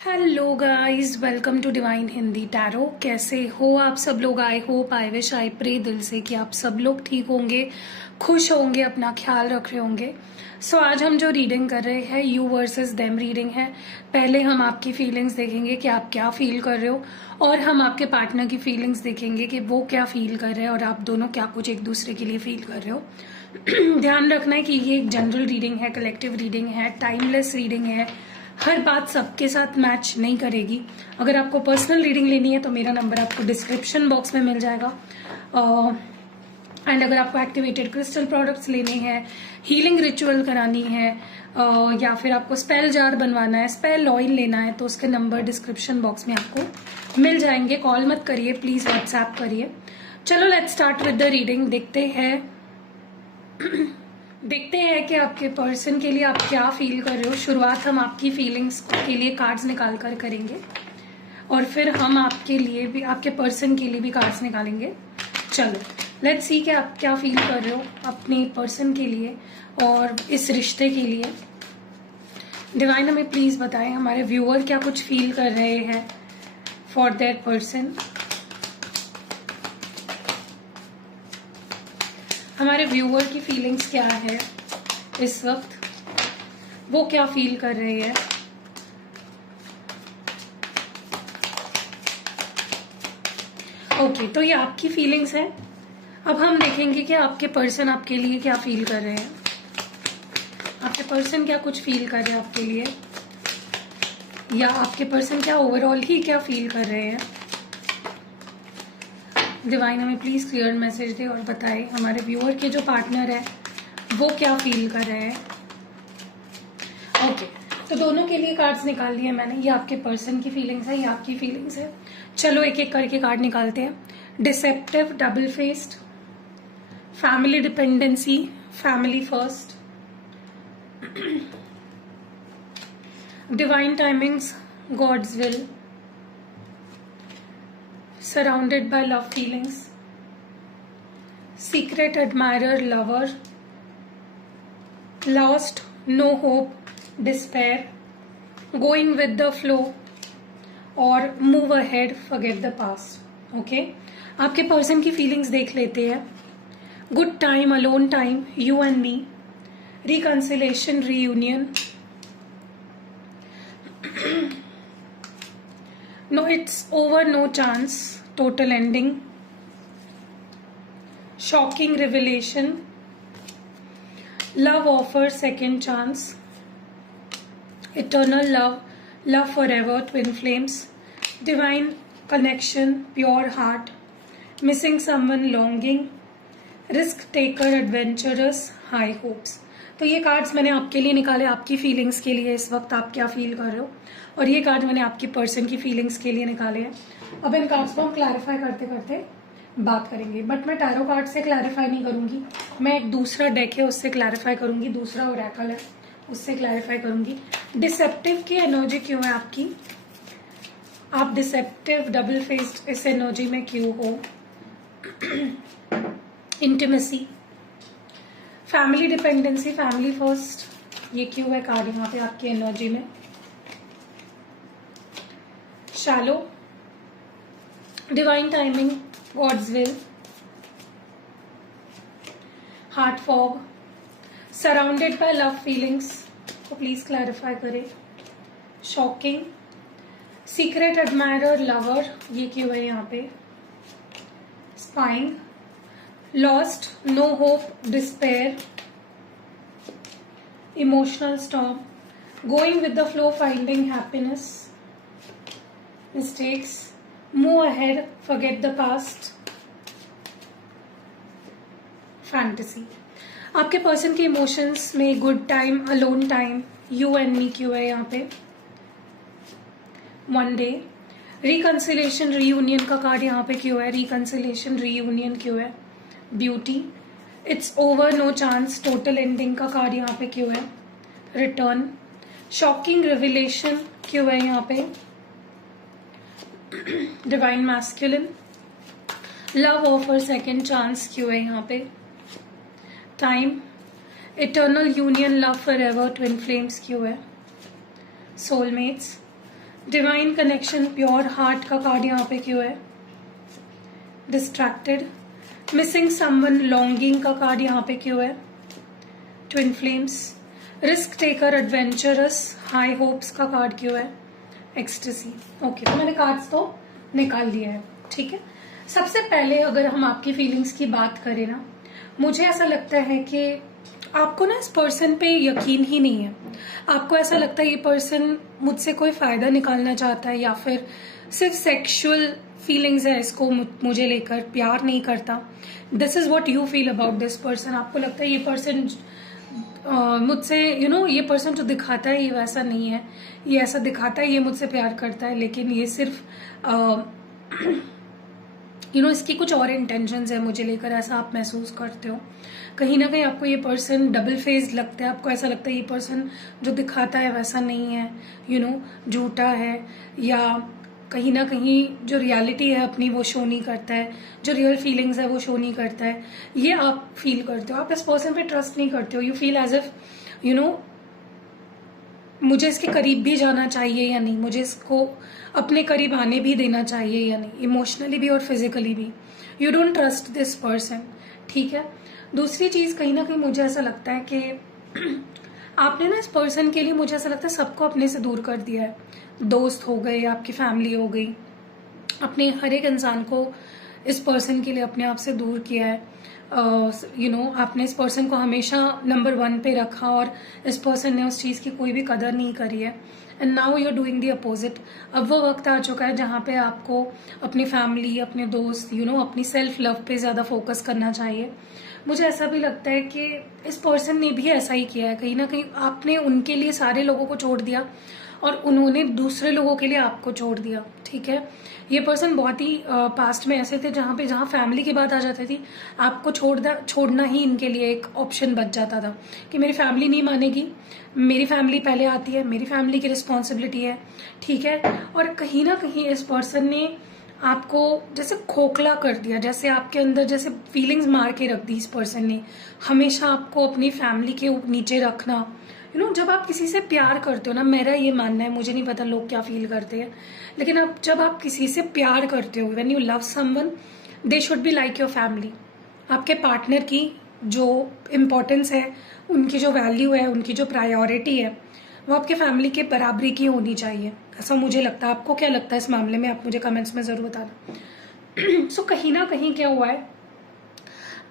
Hello guys, welcome to divine Hindi tarot. कैसे हो आप सब लोग? I hope, I wish, I pray दिल से कि आप सब लोग ठीक होंगे, खुश होंगे, अपना ख्याल रख रहे होंगे। सो आज हम जो रीडिंग कर रहे हैं, यू वर्सेस देम रीडिंग है। पहले हम आपकी फीलिंग्स देखेंगे कि आप क्या फील कर रहे हो, और हम आपके पार्टनर की फीलिंग्स देखेंगे कि वो क्या फील कर रहे हैं और आप दोनों क्या कुछ एक दूसरे के लिए फील कर रहे हो। ध्यान रखना है कि ये एक जनरल रीडिंग है, कलेक्टिव रीडिंग है, टाइमलेस रीडिंग है। हर बात सबके साथ मैच नहीं करेगी। अगर आपको पर्सनल रीडिंग लेनी है तो मेरा नंबर आपको डिस्क्रिप्शन बॉक्स में मिल जाएगा। एंड अगर आपको एक्टिवेटेड क्रिस्टल प्रोडक्ट्स लेने हैं, हीलिंग रिचुअल करानी है, या फिर आपको स्पेल जार बनवाना है, स्पेल ऑयल लेना है, तो उसके नंबर डिस्क्रिप्शन बॉक्स में आपको मिल जाएंगे। कॉल मत करिए प्लीज, व्हाट्सएप करिए। चलो let's start with the reading. देखते हैं कि आपके पर्सन के लिए आप क्या फील कर रहे हो। शुरुआत हम आपकी फीलिंग्स के लिए कार्ड्स निकाल कर करेंगे, और फिर हम आपके लिए भी, आपके पर्सन के लिए भी कार्ड्स निकालेंगे। चलो लेट्स सी कि आप क्या फील कर रहे हो अपने पर्सन के लिए और इस रिश्ते के लिए। डिवाइन हमें प्लीज बताएं हमारे व्यूअर क्या कुछ फील कर रहे हैं फॉर दैट पर्सन। हमारे व्यूअर की फीलिंग्स क्या है इस वक्त, वो क्या फील कर रहे हैं। ओके, तो ये आपकी फीलिंग्स है। अब हम देखेंगे कि आपके पर्सन आपके लिए क्या फील कर रहे हैं। आपके पर्सन क्या कुछ फील कर रहे हैं आपके लिए, या आपके पर्सन क्या ओवरऑल ही क्या फील कर रहे हैं। डिवाइन हमें प्लीज क्लियर मैसेज दे और बताए हमारे व्यूअर के जो पार्टनर है वो क्या फील कर रहे हैं। ओके, तो दोनों के लिए कार्ड्स निकाल लिए मैंने। ये आपके पर्सन की फीलिंग्स है, ये आपकी फीलिंग्स है। चलो एक एक करके कार्ड निकालते हैं। Deceptive, double faced, family dependency, family first, divine timings, god's will, surrounded by love feelings, secret admirer, lover, lost, no hope, despair, going with the flow, और move ahead, forget the past. Okay? आपके person की feelings देख लेते हैं। Good time, alone time, you and me, reconciliation, reunion, no it's over, no chance, total ending, shocking revelation, love offer, second chance, eternal love, love forever, twin flames, divine connection, pure heart, missing someone, longing, risk taker, adventurous, high hopes। तो ये cards मैंने आपके लिए निकाले, आपकी feelings के लिए। इस वक्त आप क्या फील कर रहे हो, और ये कार्ड मैंने आपकी पर्सन की फीलिंग्स के लिए निकाले हैं। अब इन कार्ड्स को हम क्लैरिफाई करते करते बात करेंगे, बट मैं टैरो कार्ड से क्लैरिफाई नहीं करूंगी। मैं एक दूसरा डेक है उससे क्लैरिफाई करूंगी, दूसरा ओरेकल है उससे क्लैरिफाई करूंगी। डिसेप्टिव की एनर्जी क्यों है आपकी, आप डिसेप्टिव डबल फेस्ड इस एनर्जी में क्यों हो। Intimacy, family dependency, family first, ये क्यों है कार्ड यहाँ पे आपकी एनर्जी में। Shallow, divine timing, god's will, heart fog, surrounded by love feelings, तो प्लीज क्लैरिफाई करें। शॉकिंग, सीक्रेट एडमायरर, लवर, ये क्यों है यहाँ पे। Spying, lost, no hope, despair, emotional storm, going with the flow, finding happiness, mistakes, move ahead, forget the past, fantasy। आपके person के emotions में good time, alone time, you and me क्यों है यहाँ पे। वन डे, रिकंसिलेशन, रीयूनियन का card यहाँ पे क्यों है। रिकंसिलेशन, रीयूनियन क्यों है। Beauty, it's over, no chance, total ending का कार्ड यहाँ पे क्यों है। रिटर्न, शॉकिंग रिविलेशन क्यों है यहाँ पे। Divine masculine, love offer, second chance क्यों है यहाँ पे। Time, eternal union, love forever, twin flames क्यों है। Soulmates, divine connection, pure heart का कार्ड यहाँ पे क्यों है? डिस्ट्रैक्टेड, मिसिंग समवन, लॉन्गिंग का कार्ड यहाँ पे क्यों है? Twin flames, risk taker, adventurous, high hopes का कार्ड क्यों है? एक्सटेसी। ओके, तो मैंने कार्ड्स तो निकाल दिया है, ठीक है। सबसे पहले अगर हम आपकी फीलिंग्स की बात करें ना, मुझे ऐसा लगता है कि आपको ना इस पर्सन पे यकीन ही नहीं है। आपको ऐसा लगता है ये पर्सन मुझसे कोई फायदा निकालना चाहता है, या फिर सिर्फ सेक्सुअल फीलिंग्स है इसको मुझे लेकर, प्यार नहीं करता। This is what you feel about this person. आपको लगता है ये पर्सन मुझसे ये पर्सन जो दिखाता है ये वैसा नहीं है, ये ऐसा दिखाता है ये मुझसे प्यार करता है, लेकिन ये सिर्फ इसकी कुछ और इंटेंशंस है मुझे लेकर, ऐसा आप महसूस करते हो। कहीं ना कहीं आपको ये पर्सन डबल फेस लगता है। आपको ऐसा लगता है ये पर्सन जो दिखाता है वैसा नहीं है, झूठा है, या कहीं ना कहीं जो रियलिटी है अपनी वो शो नहीं करता है, जो रियल फीलिंग्स है वो शो नहीं करता है। ये आप फील करते हो। आप इस पर्सन पे ट्रस्ट नहीं करते हो। यू फील एज इफ मुझे इसके करीब भी जाना चाहिए या नहीं, मुझे इसको अपने करीब आने भी देना चाहिए या नहीं, इमोशनली भी और फिजिकली भी। You don't trust this person, ठीक है। दूसरी चीज, कहीं ना कहीं मुझे ऐसा लगता है कि आपने ना इस पर्सन के लिए, मुझे ऐसा लगता है, सबको अपने से दूर कर दिया है। दोस्त हो गए, आपकी फैमिली हो गई, अपने हर एक इंसान को इस पर्सन के लिए अपने आप से दूर किया है। आपने इस पर्सन को हमेशा नंबर 1 पे रखा और इस पर्सन ने उस चीज़ की कोई भी कदर नहीं करी है। And now you are doing the opposite. अब वो वक्त आ चुका है जहाँ पे आपको अपनी फैमिली, अपने दोस्त, अपनी सेल्फ लव पे ज़्यादा फोकस करना चाहिए। मुझे ऐसा भी लगता है कि इस पर्सन ने भी ऐसा ही किया है। कहीं ना कहीं आपने उनके लिए सारे लोगों को छोड़ दिया और उन्होंने दूसरे लोगों के लिए आपको छोड़ दिया, ठीक है। ये पर्सन बहुत ही पास्ट में ऐसे थे जहाँ फैमिली की बात आ जाती थी, आपको छोड़ना ही इनके लिए एक ऑप्शन बच जाता था कि मेरी फैमिली नहीं मानेगी, मेरी फैमिली पहले आती है, मेरी फैमिली की रिस्पॉन्सिबिलिटी है, ठीक है। और कहीं ना कहीं इस पर्सन ने आपको जैसे खोखला कर दिया, जैसे आपके अंदर जैसे फीलिंग्स मार के रख दी इस पर्सन ने। हमेशा आपको अपनी फैमिली के नीचे रखना। जब आप किसी से प्यार करते हो ना, मेरा ये मानना है, मुझे नहीं पता लोग क्या फील करते हैं, लेकिन जब आप किसी से प्यार करते हो, when you love someone, they should be like your family. आपके पार्टनर की जो इम्पोर्टेंस है, उनकी जो वैल्यू है, उनकी जो प्रायोरिटी है, वो आपके फैमिली के बराबरी की होनी चाहिए, ऐसा मुझे लगता है। आपको क्या लगता है इस मामले में? आप मुझे कमेंट्स में जरूर बताना। सो कहीं ना कहीं क्या हुआ है,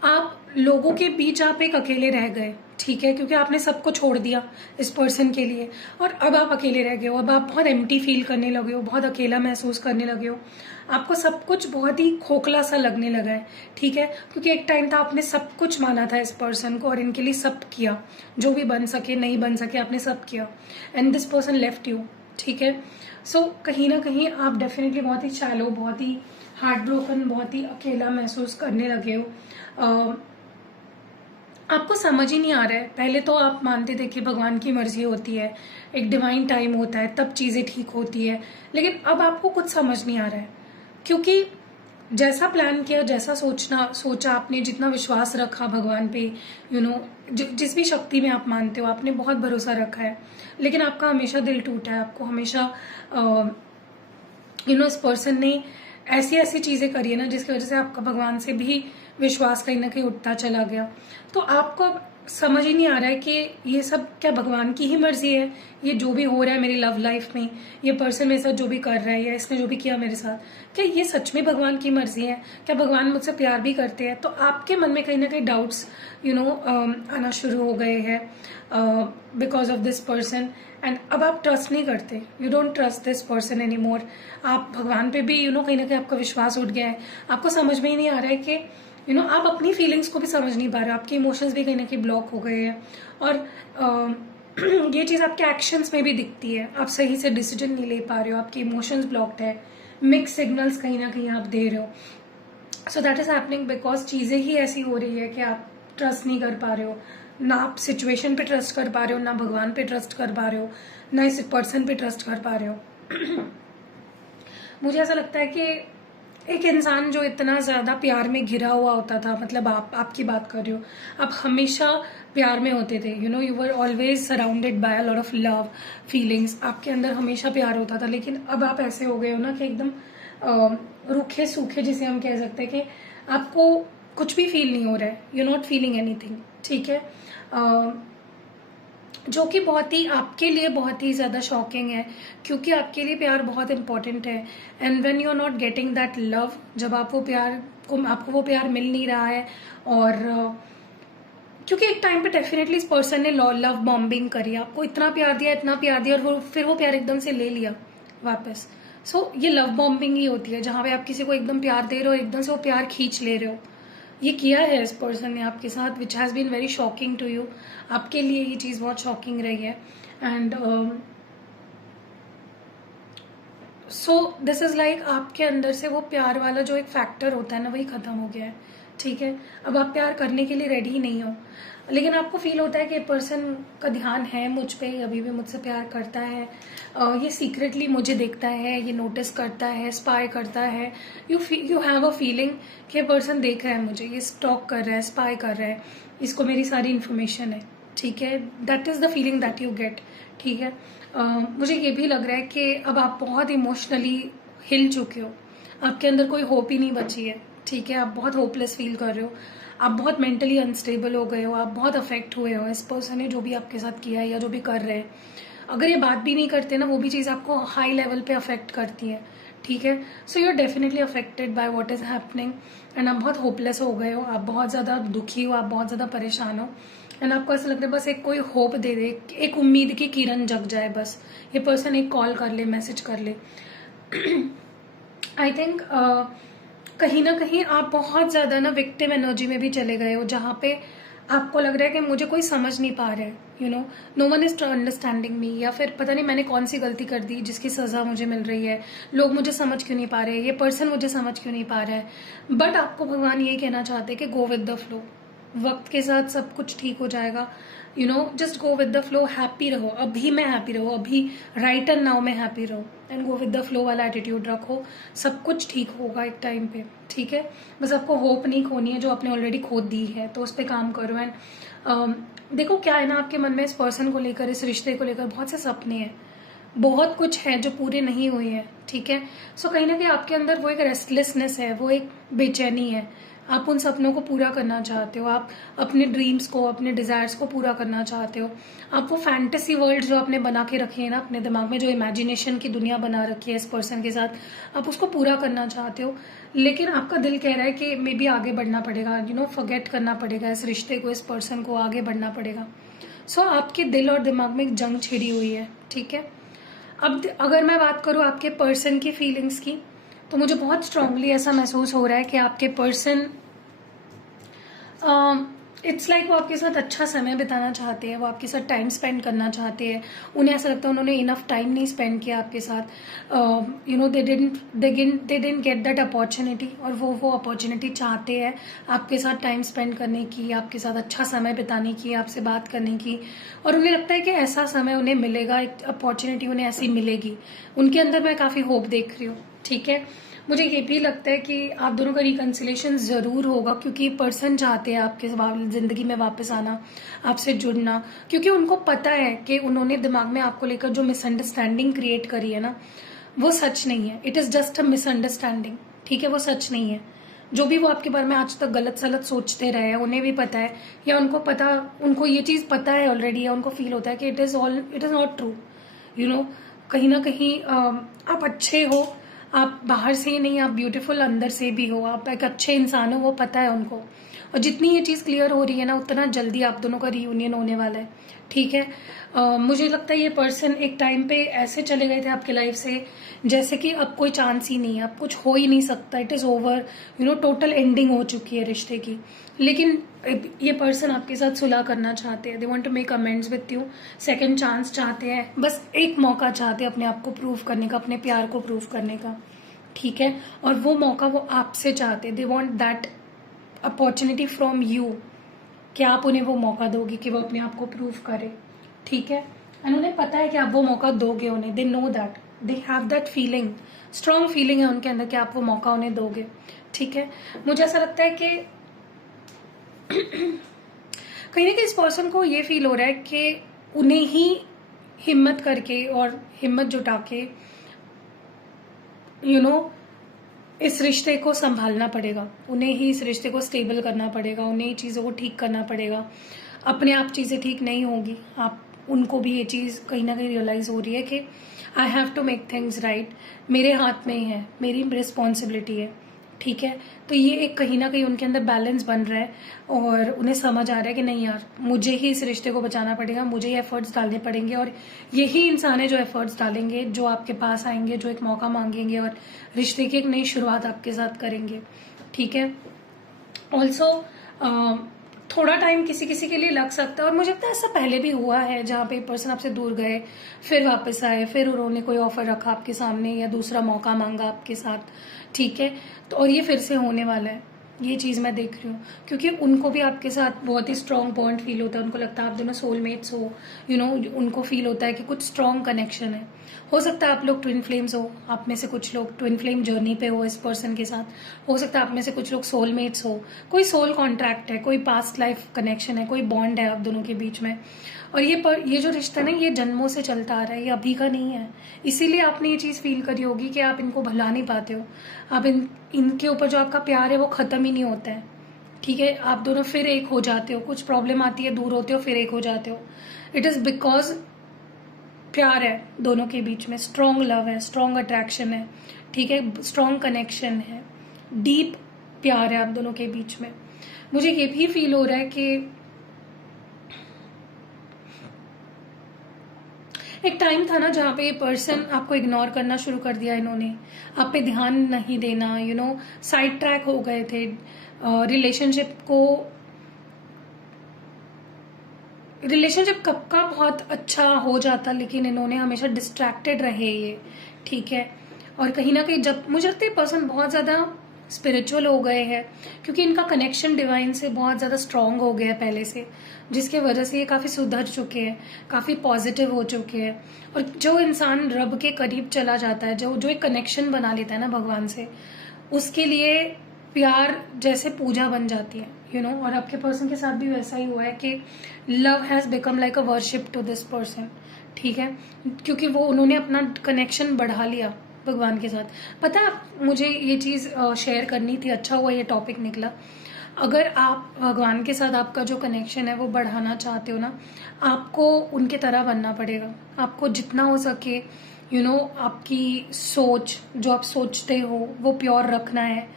आप लोगों के बीच आप एक अकेले रह गए, ठीक है, क्योंकि आपने सबको छोड़ दिया इस पर्सन के लिए, और अब आप अकेले रह गए हो। अब आप बहुत एम्प्टी फील करने लगे हो, बहुत अकेला महसूस करने लगे हो। आपको सब कुछ बहुत ही खोखला सा लगने लगा है, ठीक है, क्योंकि एक टाइम था आपने सब कुछ माना था इस पर्सन को और इनके लिए सब किया, जो भी बन सके नहीं बन सके आपने सब किया, and this person left you, ठीक है। सो कहीं ना कहीं आप डेफिनेटली बहुत ही शैलो, बहुत ही हार्ट ब्रोकन, बहुत ही अकेला महसूस करने लगे हो। आपको समझ ही नहीं आ रहा है। पहले तो आप मानते थे कि भगवान की मर्जी होती है, एक डिवाइन टाइम होता है, तब चीजें ठीक होती है, लेकिन अब आपको कुछ समझ नहीं आ रहा है, क्योंकि जैसा प्लान किया, जैसा सोचा आपने, जितना विश्वास रखा भगवान पे, जिस भी शक्ति में आप मानते हो, आपने बहुत भरोसा रखा है, लेकिन आपका हमेशा दिल टूटा है। आपको हमेशा इस पर्सन ने ऐसी ऐसी चीजें करी है ना, जिसकी वजह से आपका भगवान से भी विश्वास कहीं ना कहीं उठता चला गया। तो आपको समझ ही नहीं आ रहा है कि ये सब क्या भगवान की ही मर्जी है, ये जो भी हो रहा है मेरी लव लाइफ में, ये पर्सन मेरे साथ जो भी कर रहा है या इसने जो भी किया मेरे साथ, क्या ये सच में भगवान की मर्जी है? क्या भगवान मुझसे प्यार भी करते हैं? तो आपके मन में कहीं ना कहीं डाउट्स आना शुरू हो गए हैं because of this person, and अब आप ट्रस्ट नहीं करते। You don't trust this person any more. आप भगवान पे भी कहीं ना कहीं आपका विश्वास उठ गया है। आपको समझ में ही नहीं आ रहा है कि आप अपनी फीलिंग्स को भी समझ नहीं पा रहे हो, आपके इमोशंस भी कहीं ना कहीं ब्लॉक हो गए हैं, और ये चीज़ आपके एक्शंस में भी दिखती है। आप सही से डिसीजन नहीं ले पा रहे हो, आपके इमोशंस ब्लॉक्ड है, मिक्स सिग्नल्स कहीं ना कहीं आप दे रहे हो। So that is happening because चीज़ें ही ऐसी हो रही है कि आप ट्रस्ट नहीं कर पा रहे हो, ना आप सिचुएशन पे ट्रस्ट कर पा रहे हो, ना भगवान पे ट्रस्ट कर पा रहे हो, ना इस पर्सन पे ट्रस्ट कर पा रहे हो। मुझे ऐसा लगता है कि एक इंसान जो इतना ज्यादा प्यार में घिरा हुआ होता था, मतलब आपकी बात कर रही हो, आप हमेशा प्यार में होते थे, you know, you were always surrounded by a lot of love feelings, आपके अंदर हमेशा प्यार होता था। लेकिन अब आप ऐसे हो गए हो ना कि एकदम रूखे सूखे, जिसे हम कह सकते हैं कि आपको कुछ भी फील नहीं हो रहा है, यू नॉट फीलिंग एनीथिंग, ठीक है। जो कि बहुत ही आपके लिए बहुत ही ज़्यादा शॉकिंग है, क्योंकि आपके लिए प्यार बहुत इंपॉर्टेंट है। And when you are not getting that love, जब आप वो प्यार को, आपको वो प्यार मिल नहीं रहा है, और क्योंकि एक टाइम पे डेफिनेटली इस पर्सन ने लव बॉम्बिंग करी, आपको इतना प्यार दिया, इतना प्यार दिया, और फिर वो प्यार एकदम से ले लिया वापस। सो ये लव बॉम्बिंग ही होती है, जहां पे आप किसी को एकदम प्यार दे रहे हो, एकदम से वो प्यार खींच ले रहे हो। ये किया है इस पर्सन ने आपके साथ, which has been very shocking to you. आपके लिए ये चीज़ बहुत शॉकिंग रही है। And so this is like आपके अंदर से वो प्यार वाला जो एक फैक्टर होता है ना, वही ख़त्म हो गया है, ठीक है। अब आप प्यार करने के लिए रेडी ही नहीं हो, लेकिन आपको फील होता है कि पर्सन का ध्यान है मुझ पे, अभी भी मुझसे प्यार करता है, ये सीक्रेटली मुझे देखता है, ये नोटिस करता है, स्पाई करता है। यू हैव अ फीलिंग कि पर्सन देख रहा है मुझे, ये स्टॉक कर रहा है, स्पाई कर रहा है, इसको मेरी सारी इन्फॉर्मेशन है, ठीक है। That is the feeling that you get, ठीक है। मुझे ये भी लग रहा है कि अब आप बहुत इमोशनली हिल चुके हो, आपके अंदर कोई होप ही नहीं बची है, ठीक है। आप बहुत होपलेस फील कर रहे हो, आप बहुत मेंटली अनस्टेबल हो गए हो, आप बहुत अफेक्ट हुए हो इस पर्सन ने जो भी आपके साथ किया है या जो भी कर रहे हैं। अगर ये बात भी नहीं करते ना, वो भी चीज़ आपको हाई लेवल पे अफेक्ट करती है, ठीक है। So you are definitely affected by what is happening, and आप बहुत होपलेस हो गए हो, आप बहुत ज़्यादा दुखी हो, आप बहुत ज़्यादा परेशान हो, एंड आपको ऐसा लग रहा है बस एक कोई होप दे दे, एक उम्मीद की किरण जग जाए, बस ये पर्सन एक कॉल कर ले, मैसेज कर ले। आई थिंक कहीं ना कहीं आप बहुत ज्यादा ना विक्टिम एनर्जी में भी चले गए हो, जहां पे आपको लग रहा है कि मुझे कोई समझ नहीं पा रहा है, you know, no one is understanding me, या फिर पता नहीं मैंने कौन सी गलती कर दी जिसकी सजा मुझे मिल रही है, लोग मुझे समझ क्यों नहीं पा रहे, ये पर्सन मुझे समझ क्यों नहीं पा रहा है। बट आपको भगवान यही कहना चाहते हैं कि गो विद द फ्लो, वक्त के साथ सब कुछ ठीक हो जाएगा, you know, just go with the flow, happy रहो, अभी में हैप्पी रहो, अभी राइट एंड नाउ में हैप्पी रहो, and go with the flow वाला एटीट्यूड रखो, सब कुछ ठीक होगा एक टाइम पे, ठीक है। बस आपको होप नहीं खोनी है, जो आपने ऑलरेडी खो दी है, तो उस पर काम करो। एंड देखो क्या है ना, आपके मन में इस पर्सन को लेकर, इस रिश्ते को लेकर बहुत से सपने हैं, बहुत कुछ है जो पूरे नहीं हुए हैं, ठीक है। सो कहीं ना कहीं आपके अंदर वो एक रेस्टलेसनेस है, वो एक बेचैनी है, आप उन सपनों को पूरा करना चाहते हो, आप अपने ड्रीम्स को, अपने डिजायर्स को पूरा करना चाहते हो, आप वो फैंटेसी वर्ल्ड जो आपने बना के रखे हैं ना अपने दिमाग में, जो इमेजिनेशन की दुनिया बना रखी है इस पर्सन के साथ, आप उसको पूरा करना चाहते हो। लेकिन आपका दिल कह रहा है कि मे बी आगे बढ़ना पड़ेगा, यू नो, फॉरगेट करना पड़ेगा इस रिश्ते को, इस पर्सन को, आगे बढ़ना पड़ेगा। सो आपके दिल और दिमाग में एक जंग छिड़ी हुई है, ठीक है। अब अगर मैं बात करूं आपके पर्सन की फीलिंग्स की, तो मुझे बहुत स्ट्रांगली ऐसा महसूस हो रहा है कि आपके पर्सन, इट्स लाइक वो आपके साथ अच्छा समय बिताना चाहते हैं, वो आपके साथ टाइम स्पेंड करना चाहते हैं, उन्हें ऐसा लगता है उन्होंने इनफ टाइम नहीं स्पेंड किया आपके साथ, you know, they didn't get that opportunity, और वो अपॉर्चुनिटी चाहते हैं आपके साथ टाइम स्पेंड करने की, आपके साथ अच्छा समय बिताने की, आपसे बात करने की, और उन्हें लगता है कि ऐसा समय उन्हें मिलेगा, एक अपॉर्चुनिटी उन्हें ऐसी मिलेगी, उनके अंदर मैं काफी होप देख रही हूँ, ठीक है। मुझे ये भी लगता है कि आप दोनों का रिकन्सिलेशन जरूर होगा, क्योंकि पर्सन चाहते हैं आपके जिंदगी में वापस आना, आपसे जुड़ना, क्योंकि उनको पता है कि उन्होंने दिमाग में आपको लेकर जो मिसअंडरस्टैंडिंग क्रिएट करी है ना, वो सच नहीं है, it is just a misunderstanding, ठीक है, वो सच नहीं है। जो भी वो आपके बारे में आज तक गलत सलत सोचते रहे हैं, उन्हें भी पता है, या उनको ये चीज पता है ऑलरेडी, या उनको फील होता है कि it is not true, you know. कहीं ना कहीं आप अच्छे हो, आप बाहर से ही नहीं, आप ब्यूटीफुल अंदर से भी हो, आप एक अच्छे इंसान हो, वो पता है उनको। और जितनी ये चीज क्लियर हो रही है ना, उतना जल्दी आप दोनों का रियूनियन होने वाला है, ठीक है। मुझे लगता है ये पर्सन एक टाइम पे ऐसे चले गए थे आपके लाइफ से, जैसे कि अब कोई चांस ही नहीं है, अब कुछ हो ही नहीं सकता, it is over, you know, total ending हो चुकी है रिश्ते की। लेकिन ये पर्सन आपके साथ सुलह करना चाहते हैं, they want to make amends with you, second chance चाहते हैं, बस एक मौका चाहते हैं अपने आप को प्रूव करने का, अपने प्यार को प्रूव करने का, ठीक है। और वो मौका वो आपसे चाहते हैं, they want that opportunity from you, कि आप उन्हें वो मौका दोगे कि वो अपने आप को प्रूव करे, ठीक है। एंड उन्हें पता है कि आप वो मौका दोगे उन्हें, they know that, they have that feeling, strong feeling है उनके अंदर कि आप वो मौका उन्हें दोगे। ठीक है, मुझे ऐसा लगता है कि कहीं ना कहीं इस पर्सन को ये फील हो रहा है कि उन्हें ही हिम्मत करके और हिम्मत जुटा के इस रिश्ते को संभालना पड़ेगा, उन्हें ही इस रिश्ते को स्टेबल करना पड़ेगा, उन्हें ही चीज़ों को ठीक करना पड़ेगा। अपने आप चीज़ें ठीक नहीं होगी, आप उनको भी ये चीज़ कहीं ना कहीं रियलाइज़ हो रही है कि I have to make things right, मेरे हाथ में ही है, मेरी रिस्पॉन्सिबिलिटी है। ठीक है, तो ये एक कहीं ना कहीं उनके अंदर बैलेंस बन रहा है और उन्हें समझ आ रहा है कि नहीं यार, मुझे ही इस रिश्ते को बचाना पड़ेगा, मुझे ही एफर्ट्स डालने पड़ेंगे। और यही इंसान है जो एफर्ट्स डालेंगे, जो आपके पास आएंगे, जो एक मौका मांगेंगे और रिश्ते की एक नई शुरुआत आपके साथ करेंगे। ठीक है, ऑल्सो थोड़ा टाइम किसी किसी के लिए लग सकता है और मुझे लगता है ऐसा पहले भी हुआ है जहाँ पे पर्सन आपसे दूर गए, फिर वापस आए, फिर उन्होंने कोई ऑफर रखा आपके सामने या दूसरा मौका मांगा आपके साथ। ठीक है, तो और ये फिर से होने वाला है, ये चीज़ मैं देख रही हूँ, क्योंकि उनको भी आपके साथ बहुत ही स्ट्रॉन्ग बॉन्ड फील होता है, उनको लगता है आप दोनों सोलमेट्स हो, उनको फील होता है कि कुछ स्ट्रॉन्ग कनेक्शन है। हो सकता है आप लोग ट्विन फ्लेम्स हो, आप में से कुछ लोग ट्विन फ्लेम जर्नी पे हो इस पर्सन के साथ, हो सकता है आप में से कुछ लोग सोलमेट्स हो, कोई सोल कॉन्ट्रैक्ट है, कोई पास्ट लाइफ कनेक्शन है, कोई बॉन्ड है आप दोनों के बीच में। और ये जो रिश्ता ना, ये जन्मों से चलता आ रहा है, ये अभी का नहीं है। इसीलिए आपने ये चीज़ फील करी होगी कि आप इनको भुला नहीं पाते हो, आप इनके ऊपर जो आपका प्यार है वो खत्म ही नहीं होता है। ठीक है, आप दोनों फिर एक हो जाते हो, कुछ प्रॉब्लम आती है, दूर होते हो, फिर एक हो जाते हो। इट इज़ बिकॉज प्यार है दोनों के बीच में, स्ट्रॉन्ग लव है, स्ट्रॉन्ग अट्रैक्शन है। ठीक है, स्ट्रॉन्ग कनेक्शन है, डीप प्यार है आप दोनों के बीच में। मुझे ये भी फील हो रहा है कि एक टाइम था ना जहाँ पे ये पर्सन आपको इग्नोर करना शुरू कर दिया, इन्होंने आप पे ध्यान नहीं देना, साइड ट्रैक हो गए थे रिलेशनशिप कब का बहुत अच्छा हो जाता, लेकिन इन्होंने हमेशा डिस्ट्रैक्टेड रहे ये। ठीक है, और कहीं ना कहीं जब मुझे लगता है पर्सन बहुत ज़्यादा स्पिरिचुअल हो गए हैं, क्योंकि इनका कनेक्शन डिवाइन से बहुत ज़्यादा स्ट्रांग हो गया है पहले से, जिसके वजह से ये काफ़ी सुधर चुके हैं, काफ़ी पॉजिटिव हो चुके हैं। और जो इंसान रब के करीब चला जाता है, जो एक कनेक्शन बना लेता है ना भगवान से, उसके लिए प्यार जैसे पूजा बन जाती है, और आपके पर्सन के साथ भी वैसा ही हुआ है कि love has become like a worship to this person. ठीक है, क्योंकि उन्होंने अपना कनेक्शन बढ़ा लिया भगवान के साथ। पता है, मुझे ये चीज़ शेयर करनी थी, अच्छा हुआ ये टॉपिक निकला। अगर आप भगवान के साथ आपका जो कनेक्शन है वो बढ़ाना चाहते हो ना, आपको उनके तरह बनना पड़ेगा। आपको जितना हो सके आपकी सोच, जो आप सोचते हो वो प्योर रखना है।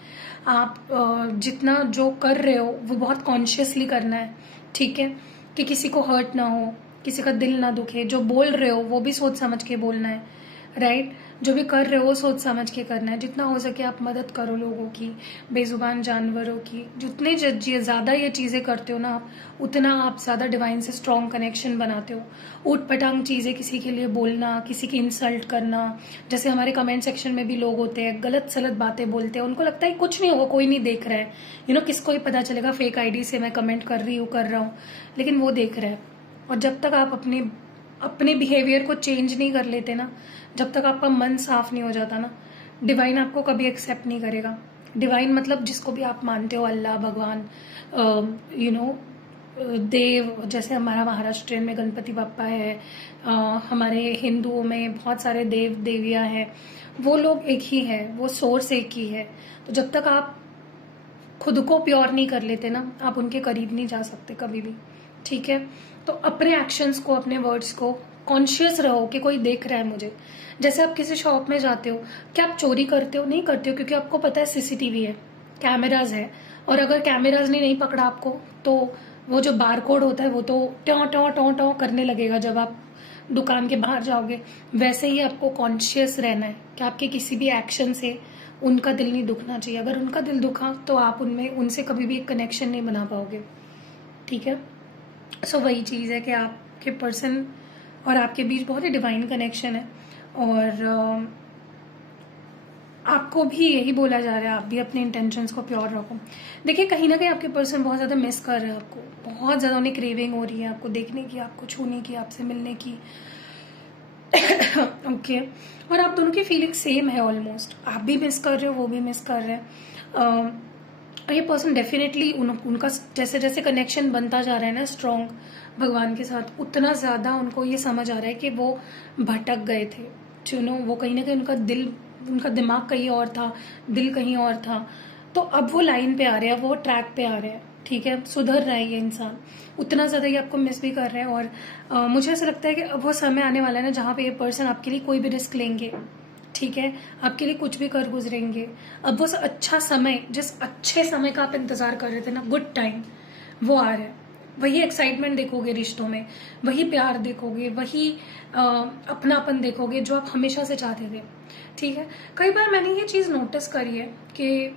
आप जितना जो कर रहे हो वो बहुत कॉन्शियसली करना है। ठीक है, कि किसी को हर्ट ना हो, किसी का दिल ना दुखे, जो बोल रहे हो वो भी सोच समझ के बोलना है, राइट। जो भी कर रहे हो वो सोच समझ के करना है। जितना हो सके आप मदद करो लोगों की, बेजुबान जानवरों की। जितने ज़्यादा ये चीज़ें करते हो ना आप, उतना आप ज़्यादा डिवाइन से स्ट्रॉन्ग कनेक्शन बनाते हो। ऊट पटांग चीज़ें किसी के लिए बोलना, किसी की इंसल्ट करना, जैसे हमारे कमेंट सेक्शन में भी लोग होते हैं गलत सलत बातें बोलते हैं, उनको लगता है कुछ नहीं होगा, कोई नहीं देख रहा है, किसको ही पता चलेगा फेक आईडी से मैं कमेंट कर रही हूँ, कर रहा हूँ, लेकिन वो देख रहा है। और जब तक आप अपने बिहेवियर को चेंज नहीं कर लेते ना, जब तक आपका मन साफ नहीं हो जाता ना, डिवाइन आपको कभी एक्सेप्ट नहीं करेगा। डिवाइन मतलब जिसको भी आप मानते हो, अल्लाह, भगवान, देव, जैसे हमारा महाराष्ट्र में गणपति बाप्पा है, हमारे हिंदुओं में बहुत सारे देव देवियाँ हैं, वो लोग एक ही है, वो सोर्स एक ही है। तो जब तक आप खुद को प्योर नहीं कर लेते ना, आप उनके करीब नहीं जा सकते कभी भी। ठीक है, तो अपने एक्शंस को, अपने वर्ड्स को कॉन्शियस रहो कि कोई देख रहा है मुझे। जैसे आप किसी शॉप में जाते हो, क्या आप चोरी करते हो? नहीं करते हो, क्योंकि आपको पता है सीसीटीवी है, कैमराज है। और अगर कैमराज ने नहीं पकड़ा आपको, तो वो जो बारकोड होता है वो तो टॉ टॉ टॉ टॉ करने लगेगा जब आप दुकान के बाहर जाओगे। वैसे ही आपको कॉन्शियस रहना है कि आपके किसी भी एक्शन से उनका दिल नहीं दुखना चाहिए। अगर उनका दिल दुखा तो आप उनसे कभी भी एक कनेक्शन नहीं बना पाओगे। ठीक है, सो वही चीज़ है कि आपके पर्सन और आपके बीच बहुत ही डिवाइन कनेक्शन है, और आपको भी यही बोला जा रहा है, आप भी अपने इंटेंशंस को प्योर रखो। देखिए, कहीं ना कहीं आपके पर्सन बहुत ज़्यादा मिस कर रहे हैं आपको, बहुत ज़्यादा उन्हें क्रेविंग हो रही है आपको देखने की, आपको छूने की, आपसे मिलने की। ओके और आप दोनों की फीलिंग सेम है ऑलमोस्ट, आप भी मिस कर रहे हो, वो भी मिस कर रहे हैं। ये पर्सन डेफिनेटली उनका जैसे जैसे कनेक्शन बनता जा रहा है ना स्ट्रॉन्ग भगवान के साथ, उतना ज़्यादा उनको ये समझ आ रहा है कि वो भटक गए थे, वो कहीं ना कहीं उनका दिमाग कहीं और था, दिल कहीं और था। तो अब वो लाइन पे आ रहे हैं, वो ट्रैक पे आ रहे हैं, ठीक है, सुधर रहा है ये इंसान, उतना ज़्यादा ये आपको मिस भी कर रहे हैं। और मुझे ऐसा लगता है कि अब वो समय आने वाला है ना जहाँ पे ये पर्सन आपके लिए कोई भी रिस्क लेंगे, ठीक है, आपके लिए कुछ भी कर गुजरेंगे। अब वो अच्छा समय, जिस अच्छे समय का आप इंतजार कर रहे थे ना, गुड टाइम, वो आ रहा है। वही एक्साइटमेंट देखोगे रिश्तों में, वही प्यार देखोगे, वही अपनापन देखोगे जो आप हमेशा से चाहते थे, ठीक है। कई बार मैंने ये चीज़ नोटिस करी है कि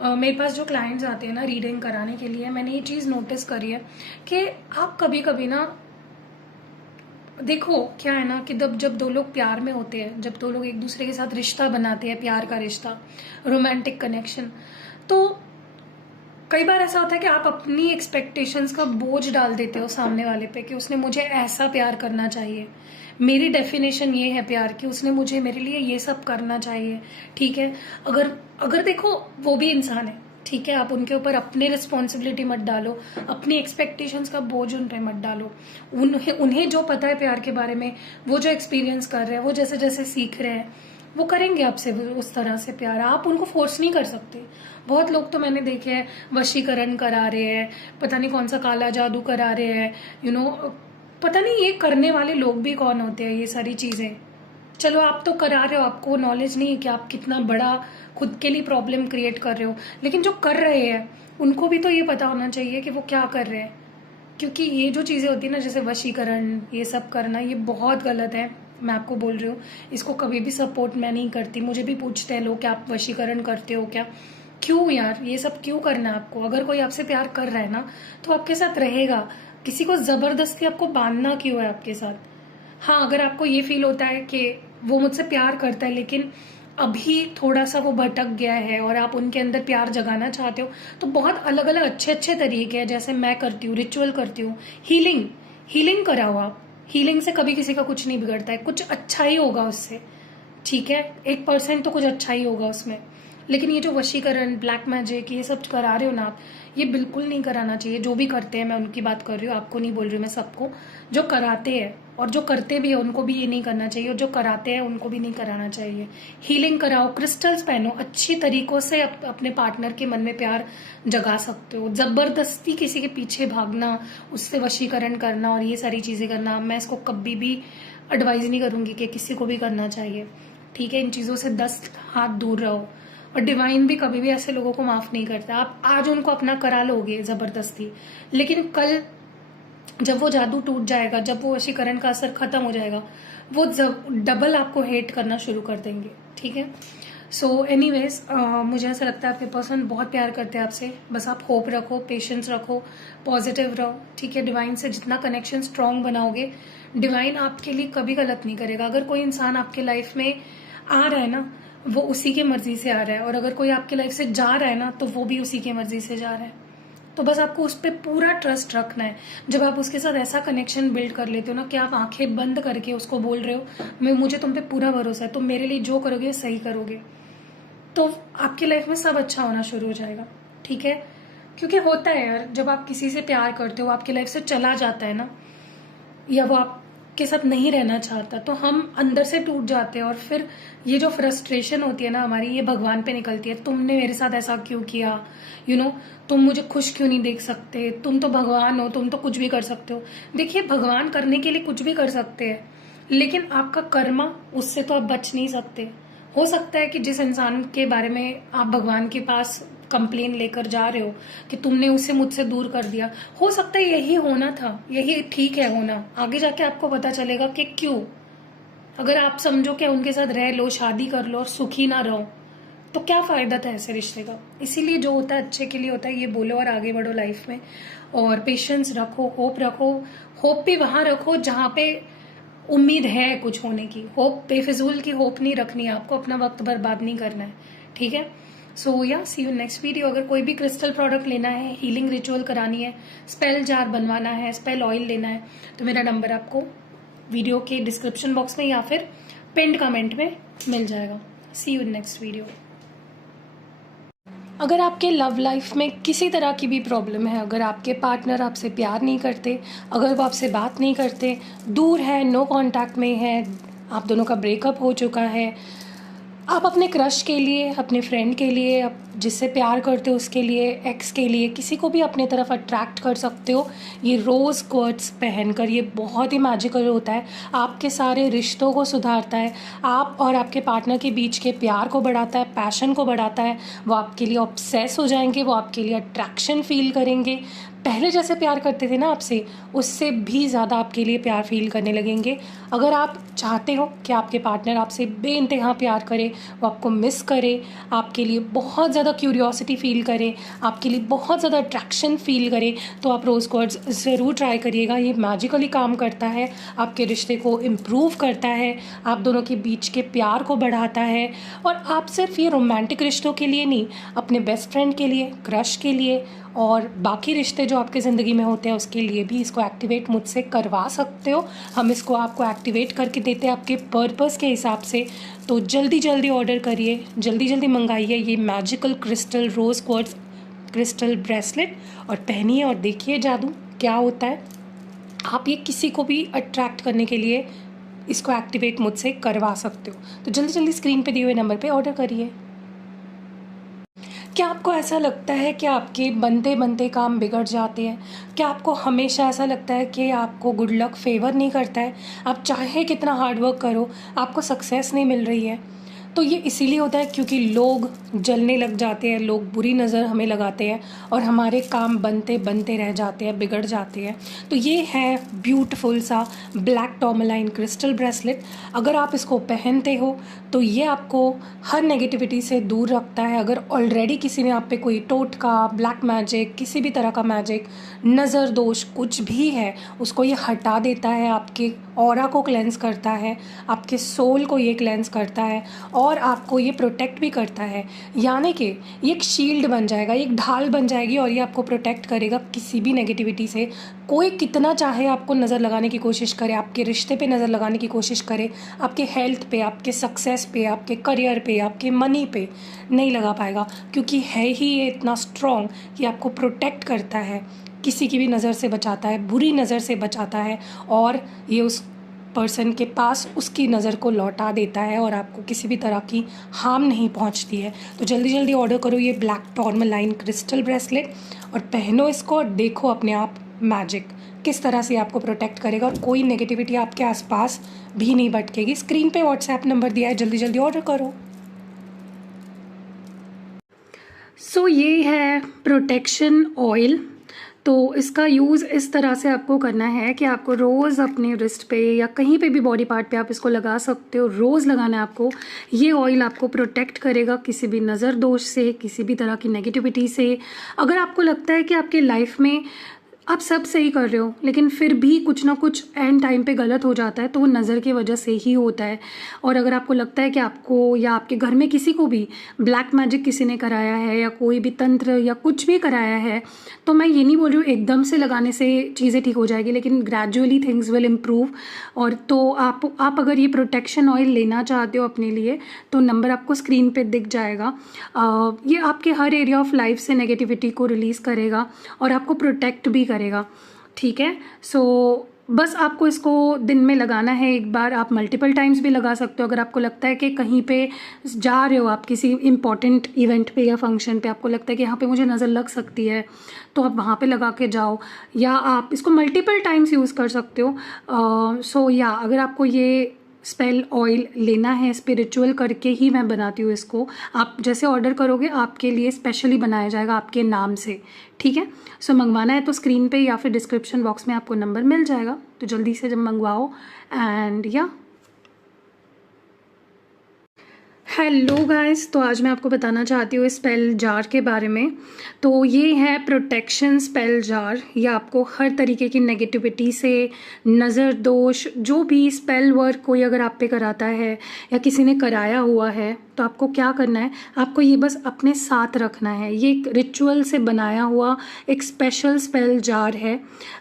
मेरे पास जो क्लाइंट्स आते हैं ना रीडिंग कराने के लिए, मैंने ये चीज़ नोटिस करी है कि आप कभी कभी ना देखो क्या है ना कि जब दो लोग प्यार में होते हैं, जब दो लोग एक दूसरे के साथ रिश्ता बनाते हैं, प्यार का रिश्ता, रोमांटिक कनेक्शन, तो कई बार ऐसा होता है कि आप अपनी एक्सपेक्टेशंस का बोझ डाल देते हो सामने वाले पे कि उसने मुझे ऐसा प्यार करना चाहिए, मेरी डेफिनेशन ये है प्यार की, उसने मुझे मेरे लिए ये सब करना चाहिए, ठीक है। अगर अगर देखो वो भी इंसान है, ठीक है, आप उनके ऊपर अपनी रिस्पॉन्सिबिलिटी मत डालो, अपनी एक्सपेक्टेशंस का बोझ उन पे मत डालो। उन्हें जो पता है प्यार के बारे में, वो जो एक्सपीरियंस कर रहे हैं, वो जैसे जैसे सीख रहे हैं, वो करेंगे आपसे उस तरह से प्यार, आप उनको फोर्स नहीं कर सकते। बहुत लोग तो मैंने देखे हैं वशीकरण करा रहे हैं, पता नहीं कौन सा काला जादू करा रहे हैं, पता नहीं ये करने वाले लोग भी कौन होते हैं, ये सारी चीजें। चलो आप तो करा रहे हो, आपको नॉलेज नहीं है कि आप कितना बड़ा खुद के लिए प्रॉब्लम क्रिएट कर रहे हो, लेकिन जो कर रहे हैं उनको भी तो ये पता होना चाहिए कि वो क्या कर रहे हैं। क्योंकि ये जो चीज़ें होती है ना, जैसे वशीकरण, ये सब करना, ये बहुत गलत है, मैं आपको बोल रही हूँ। इसको कभी भी सपोर्ट मैं नहीं करती। मुझे भी पूछते हैं लोग कि आप वशीकरण करते हो क्या, क्यों यार, ये सब क्यों करना है आपको? अगर कोई आपसे प्यार कर रहा है ना तो आपके साथ रहेगा, किसी को जबरदस्ती आपको बांधना क्यों है आपके साथ? हाँ, अगर आपको ये फील होता है कि वो मुझसे प्यार करता है लेकिन अभी थोड़ा सा वो भटक गया है और आप उनके अंदर प्यार जगाना चाहते हो, तो बहुत अलग अलग अच्छे अच्छे तरीके हैं। जैसे मैं करती हूँ, रिचुअल करती हूँ, हीलिंग कराओ आप। हीलिंग से कभी किसी का कुछ नहीं बिगड़ता है, कुछ अच्छा ही होगा उससे, ठीक है, 1% तो कुछ अच्छा ही होगा उसमें। लेकिन ये जो वशीकरण, ब्लैक मैजिक, ये सब करा रहे हो ना आप, ये बिल्कुल नहीं कराना चाहिए। जो भी करते हैं, मैं उनकी बात कर रही हूँ, आपको नहीं बोल रही हूँ मैं, सबको जो कराते हैं और जो करते भी है उनको भी ये नहीं करना चाहिए, और जो कराते हैं उनको भी नहीं कराना चाहिए। हीलिंग कराओ, क्रिस्टल्स पहनो, अच्छी तरीकों से अपने पार्टनर के मन में प्यार जगा सकते हो। जबरदस्ती किसी के पीछे भागना, उससे वशीकरण करना और ये सारी चीजें करना, मैं इसको कभी भी एडवाइज नहीं करूंगी कि किसी को भी करना चाहिए, ठीक है। इन चीजों से 10 हाथ दूर रहो। और डिवाइन भी कभी भी ऐसे लोगों को माफ नहीं करता। आप आज उनको अपना करा लोगे जबरदस्ती, लेकिन कल जब वो जादू टूट जाएगा, जब वो वशीकरण का असर खत्म हो जाएगा, वो डबल आपको हेट करना शुरू कर देंगे, ठीक है। सो एनीवेज, मुझे ऐसा लगता है आपके पर्सन बहुत प्यार करते हैं आपसे। बस आप होप रखो, पेशेंस रखो, पॉजिटिव रहो, ठीक है। डिवाइन से जितना कनेक्शन स्ट्रांग बनाओगे, डिवाइन आपके लिए कभी गलत नहीं करेगा। अगर कोई इंसान आपके लाइफ में आ रहा है ना, वो उसी की मर्जी से आ रहा है, और अगर कोई आपके लाइफ से जा रहा है ना, तो वो भी उसी की मर्जी से जा रहा है। तो बस आपको उस पर पूरा ट्रस्ट रखना है। जब आप उसके साथ ऐसा कनेक्शन बिल्ड कर लेते हो ना कि आप आंखें बंद करके उसको बोल रहे हो, मुझे तुम पे पूरा भरोसा है, तुम मेरे लिए जो करोगे सही करोगे, तो आपकी लाइफ में सब अच्छा होना शुरू हो जाएगा, ठीक है। क्योंकि होता है यार, जब आप किसी से प्यार करते हो, आपकी लाइफ से चला जाता है ना, या वो आपके साथ नहीं रहना चाहता, तो हम अंदर से टूट जाते हैं। और फिर ये जो फ्रस्ट्रेशन होती है ना हमारी, ये भगवान पे निकलती है। तुमने मेरे साथ ऐसा क्यों किया, तुम मुझे खुश क्यों नहीं देख सकते, तुम तो भगवान हो, तुम तो कुछ भी कर सकते हो। देखिए, भगवान करने के लिए कुछ भी कर सकते हैं, लेकिन आपका कर्मा, उससे तो आप बच नहीं सकते। हो सकता है कि जिस इंसान के बारे में आप भगवान के पास कंप्लेन लेकर जा रहे हो कि तुमने उसे मुझसे दूर कर दिया, हो सकता है यही होना था, यही ठीक है होना। आगे जाके आपको पता चलेगा कि क्यों। अगर आप समझो कि उनके साथ रह लो, शादी कर लो और सुखी ना रहो, तो क्या फायदा था ऐसे रिश्ते का? इसीलिए जो होता है अच्छे के लिए होता है, ये बोलो और आगे बढ़ो लाइफ में। और पेशेंस रखो, होप रखो। होप भी वहां रखो जहां पे उम्मीद है कुछ होने की। होप, बेफिजूल की होप नहीं रखनी है आपको, अपना वक्त बर्बाद नहीं करना है, ठीक है। सो या सी यू नेक्स्ट वीडियो। अगर कोई भी क्रिस्टल प्रोडक्ट लेना है, हीलिंग रिचुअल करानी है, स्पेल जार बनवाना है, स्पेल ऑयल लेना है, तो मेरा नंबर आपको वीडियो के डिस्क्रिप्शन बॉक्स में या फिर पिंड कमेंट में मिल जाएगा। सी यू इन नेक्स्ट वीडियो। अगर आपके लव लाइफ में किसी तरह की भी प्रॉब्लम है, अगर आपके पार्टनर आपसे प्यार नहीं करते, अगर वो आपसे बात नहीं करते, दूर है, नो कांटेक्ट में है, आप दोनों का ब्रेकअप हो चुका है, आप अपने क्रश के लिए, अपने फ्रेंड के लिए, आप जिससे प्यार करते हो उसके लिए, एक्स के लिए, किसी को भी अपने तरफ अट्रैक्ट कर सकते हो ये रोज़ क्वार्ट्ज पहनकर। ये बहुत ही मैजिकल होता है, आपके सारे रिश्तों को सुधारता है, आप और आपके पार्टनर के बीच के प्यार को बढ़ाता है, पैशन को बढ़ाता है। वो आपके लिए ऑब्सेस हो जाएंगे, वो आपके लिए अट्रैक्शन फील करेंगे, पहले जैसे प्यार करते थे ना आपसे, उससे भी ज़्यादा आपके लिए प्यार फील करने लगेंगे। अगर आप चाहते हो कि आपके पार्टनर आपसे बेइंतहा प्यार करे, वो आपको मिस करे, आपके लिए बहुत ज़्यादा क्यूरियोसिटी फील करे, आपके लिए बहुत ज़्यादा अट्रैक्शन फील करे, तो आप रोज़ क्वार्ट्ज ज़रूर ट्राई करिएगा। ये मैजिकली काम करता है, आपके रिश्ते को इम्प्रूव करता है, आप दोनों के बीच के प्यार को बढ़ाता है। और आप सिर्फ ये रोमांटिक रिश्तों के लिए नहीं, अपने बेस्ट फ्रेंड के लिए, क्रश के लिए और बाकी रिश्ते जो आपके ज़िंदगी में होते हैं उसके लिए भी इसको एक्टिवेट मुझसे करवा सकते हो। हम इसको आपको एक्टिवेट करके देते हैं आपके पर्पस के हिसाब से। तो जल्दी जल्दी ऑर्डर करिए, जल्दी जल्दी मंगाइए ये मैजिकल क्रिस्टल रोज़ क्वार्ट्ज क्रिस्टल ब्रेसलेट और पहनिए और देखिए जादू क्या होता है। आप ये किसी को भी अट्रैक्ट करने के लिए इसको एक्टिवेट मुझसे करवा सकते हो। तो जल्दी जल्दी स्क्रीन पे दिए हुए नंबर पे ऑर्डर करिए। क्या आपको ऐसा लगता है कि आपके बनते बनते काम बिगड़ जाते हैं? क्या आपको हमेशा ऐसा लगता है कि आपको गुड लक फेवर नहीं करता है? आप चाहे कितना हार्ड वर्क करो, आपको सक्सेस नहीं मिल रही है? तो ये इसीलिए होता है क्योंकि लोग जलने लग जाते हैं, लोग बुरी नज़र हमें लगाते हैं और हमारे काम बनते बनते रह जाते हैं, बिगड़ जाते हैं। तो ये है ब्यूटीफुल सा ब्लैक टॉर्मलाइन क्रिस्टल ब्रेसलेट। अगर आप इसको पहनते हो तो ये आपको हर नेगेटिविटी से दूर रखता है। अगर ऑलरेडी किसी ने आप पे कोई टोटका, ब्लैक मैजिक, किसी भी तरह का मैजिक, नज़र दोष कुछ भी है, उसको ये हटा देता है, आपके ऑरा को क्लेंस करता है, आपके सोल को ये क्लेंस करता है और आपको ये प्रोटेक्ट भी करता है। यानी कि ये एक शील्ड बन जाएगा, एक ढाल बन जाएगी और ये आपको प्रोटेक्ट करेगा किसी भी नेगेटिविटी से। कोई कितना चाहे आपको नज़र लगाने की कोशिश करे, आपके रिश्ते पे नज़र लगाने की कोशिश करे, आपके हेल्थ पे, आपके सक्सेस पे, आपके करियर पे, आपके मनी पे नहीं लगा पाएगा, क्योंकि है ही ये इतना स्ट्रॉन्ग कि आपको प्रोटेक्ट करता है, किसी की भी नज़र से बचाता है, बुरी नज़र से बचाता है और ये उस पर्सन के पास उसकी नज़र को लौटा देता है और आपको किसी भी तरह की हार्म नहीं पहुंचती है। तो जल्दी जल्दी ऑर्डर करो ये ब्लैक टॉर्मलाइन क्रिस्टल ब्रेसलेट और पहनो इसको और देखो अपने आप मैजिक किस तरह से आपको प्रोटेक्ट करेगा और कोई नेगेटिविटी आपके आसपास भी नहीं भटकेगी। स्क्रीन पे व्हाट्सएप नंबर दिया है, जल्दी जल्दी ऑर्डर करो। सो ये है प्रोटेक्शन ऑयल। तो इसका यूज़ इस तरह से आपको करना है कि आपको रोज़ अपने रिस्ट पे या कहीं पे भी बॉडी पार्ट पे आप इसको लगा सकते हो, रोज़ लगाना है आपको। ये ऑयल आपको प्रोटेक्ट करेगा किसी भी नज़र दोष से, किसी भी तरह की नेगेटिविटी से। अगर आपको लगता है कि आपके लाइफ में आप सब सही कर रहे हो लेकिन फिर भी कुछ ना कुछ एंड टाइम पे गलत हो जाता है, तो वो नज़र की वजह से ही होता है। और अगर आपको लगता है कि आपको या आपके घर में किसी को भी ब्लैक मैजिक किसी ने कराया है या कोई भी तंत्र या कुछ भी कराया है, तो मैं ये नहीं बोल रही हूँ एकदम से लगाने से चीज़ें ठीक हो जाएगी, लेकिन ग्रेजुअली थिंग्स विल इम्प्रूव। और तो आप अगर ये प्रोटेक्शन ऑयल लेना चाहते हो अपने लिए तो नंबर आपको स्क्रीन पे दिख जाएगा। ये आपके हर एरिया ऑफ लाइफ से नेगेटिविटी को रिलीज़ करेगा और आपको प्रोटेक्ट भी करेगा, ठीक है। सो बस आपको इसको दिन में लगाना है एक बार, आप मल्टीपल टाइम्स भी लगा सकते हो। अगर आपको लगता है कि कहीं पे जा रहे हो, आप किसी इंपॉर्टेंट इवेंट पे या फंक्शन पे आपको लगता है कि यहाँ पे मुझे नज़र लग सकती है, तो आप वहाँ पे लगा के जाओ, या आप इसको मल्टीपल टाइम्स यूज़ कर सकते हो। सो या अगर आपको ये स्पेल ऑयल लेना है, स्पिरिचुअल करके ही मैं बनाती हूँ इसको, आप जैसे ऑर्डर करोगे आपके लिए स्पेशली बनाया जाएगा आपके नाम से, ठीक है। सो मंगवाना है तो स्क्रीन पे या फिर डिस्क्रिप्शन बॉक्स में आपको नंबर मिल जाएगा, तो जल्दी से जब मंगवाओ। एंड या हेलो गाइस, तो आज मैं आपको बताना चाहती हूँ स्पेल जार के बारे में। तो ये है प्रोटेक्शन स्पेल जार। ये आपको हर तरीके की नेगेटिविटी से, नज़र दोष, जो भी स्पेल वर्क कोई अगर आप पे कराता है या किसी ने कराया हुआ है, तो आपको क्या करना है, आपको ये बस अपने साथ रखना है। ये एक रिचुअल से बनाया हुआ एक स्पेशल स्पेल जार है।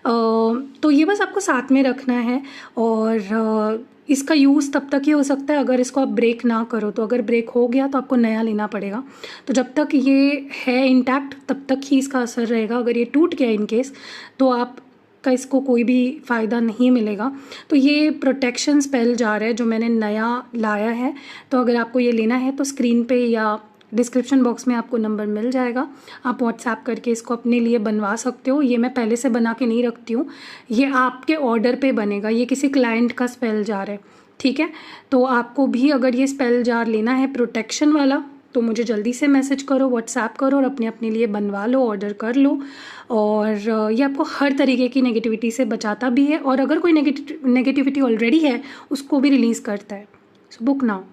तो ये बस आपको साथ में रखना है और इसका यूज़ तब तक ही हो सकता है अगर इसको आप ब्रेक ना करो, तो अगर ब्रेक हो गया तो आपको नया लेना पड़ेगा। तो जब तक ये है इंटैक्ट तब तक ही इसका असर रहेगा। अगर ये टूट गया इन केस तो आपका इसको कोई भी फ़ायदा नहीं मिलेगा। तो ये प्रोटेक्शन स्पेल जार है जो मैंने नया लाया है। तो अगर आपको ये लेना है तो स्क्रीन पे या डिस्क्रिप्शन बॉक्स में आपको नंबर मिल जाएगा, आप व्हाट्सएप करके इसको अपने लिए बनवा सकते हो। ये मैं पहले से बना के नहीं रखती हूँ, ये आपके ऑर्डर पे बनेगा। ये किसी क्लाइंट का स्पेल जार है, ठीक है। तो आपको भी अगर ये स्पेल जार लेना है प्रोटेक्शन वाला तो मुझे जल्दी से मैसेज करो, व्हाट्सएप करो और अपने लिए बनवा लो, ऑर्डर कर लो। और ये आपको हर तरीके की नेगेटिविटी से बचाता भी है, और अगर कोई नेगेटिविटी ऑलरेडी है उसको भी रिलीज़ करता है। So book now.